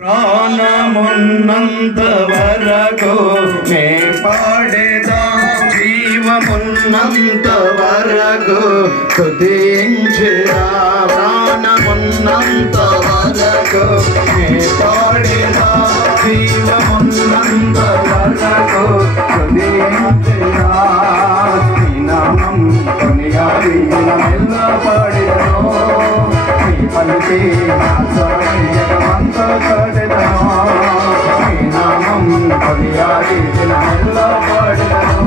ప్రాణమున్నంత వరకు నే పాడేదా, జీవమున్నంత వరకు స్తుతించుదా. ప్రాణమున్నంత వరకు నే పాడేదా, జీవమున్నంత వరకు స్తుతించుదా. నీ నామం కొనియాడి నిలమెల్ల పాడెదను, నీ పలికే నా స్వరమంతా పాడెదను. నీ నామం కొనియాడి నిలమెల్ల పాడెదను,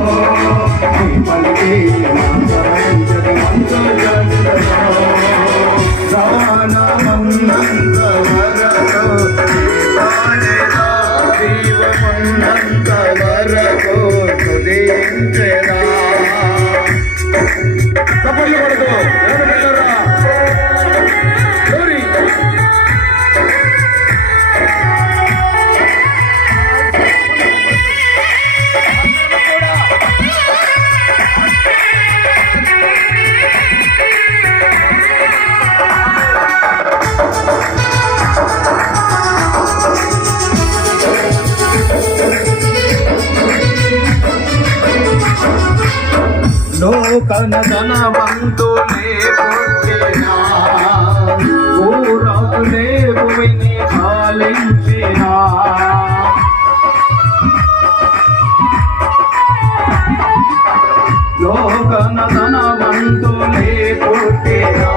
నీ పలికే నా స్వరమంతా పాడెదను. ప్రాణమున్నంత వరకు నీ పాడెదా, జీవమున్నంత వరకు స్తుతించెదా. చప్పట్లు కొడుతూ లోకన ధనవంతులే పుట్టినా, ఊరాకులే భూమిని పాలించినా. లోకన ధనవంతులే పుట్టినా,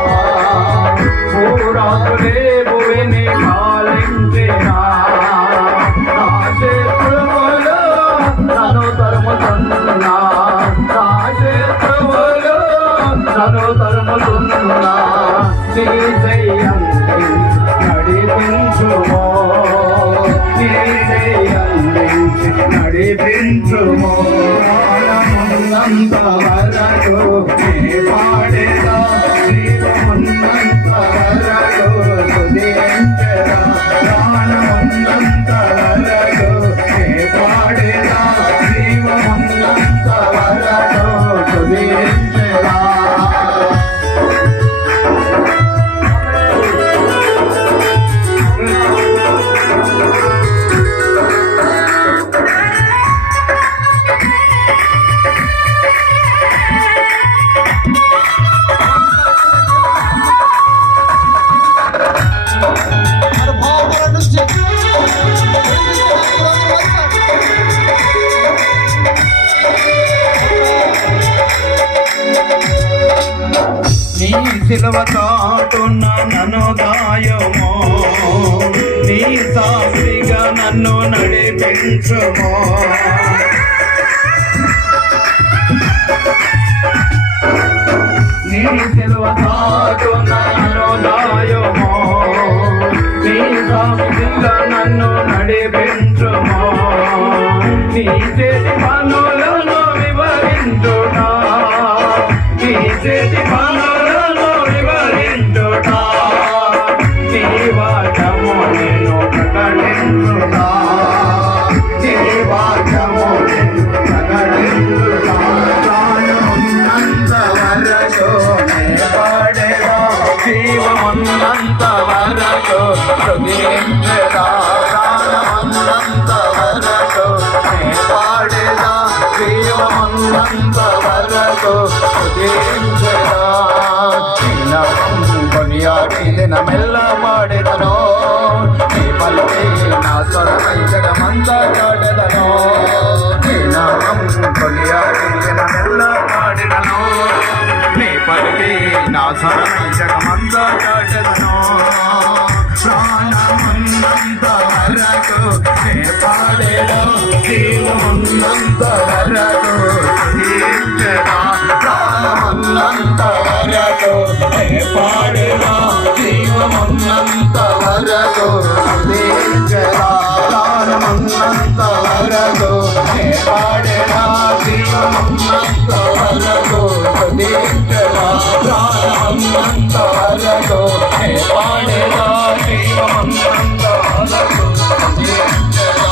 ఊరాకులే భూమిని పాలించినా. నా శత్రువులు నన్ను తరుముతున్నా, నన్ను తరుముతున్నా. నీ దయ్యంది నడిపించుమో, నీ దయ్యందించి నడిపించుమో. ప్రాణమున్నంత వరకు నే పాడేదా, జీవమున్నంత వరకు స్తుతించెదా. ప్రాణమున్నంత వరకు నే పాడేదా, జీవమున్నంత వరకు స్తుతించెదా. నీ సిలువ చాటున నన్ను గాయమో, నీ సాక్షిగా నన్ను నడిపించుమో. నీ సిలువ చాటున నన్ను గాయమో, నీ సాక్షిగా నన్ను నడిపించుమో. నీ చేతి పనులను వివరించునా, నీ చేతి పనులను వివరించునా. నీ వాక్యము నేను ప్రకటించునా, నీ వాక్యము నేను ప్రకటించునా. ప్రాణమున్నంత వరకు నే పాడేదా, జీవమున్నంత వరకు స్తుతించెదా. ప్రాణమున్నంత వరకు నే పాడేదా, జీవమున్నంత వరకు స్తుతించెదా. కొనియాడి దినమెల్ల పాడెదను, నీ పలికే నా స్వరమై జగమంతా చాటెదను. నీ నామం కొనియాడి దినమెల్ల పాడెదను, నీ పలికే నా స్వరమై జగమంతా చాటెదను. ప్రాణమున్నంత వరకు నే పాడేదా, జీవమున్నంత వరకు స్తుతించెదా. ప్రాణమున్నంత వరకు నే పాడేదా, జీవమున్నంత వరకు స్తుతించెదా. ప్రాణమున్నంత వరకు నే పాడేదా, జీవమున్నంత వరకు స్తుతించెదా. ప్రాణమున్నంత వరకు నే పాడేదా, జీవమున్నంత వరకు స్తుతించెదా.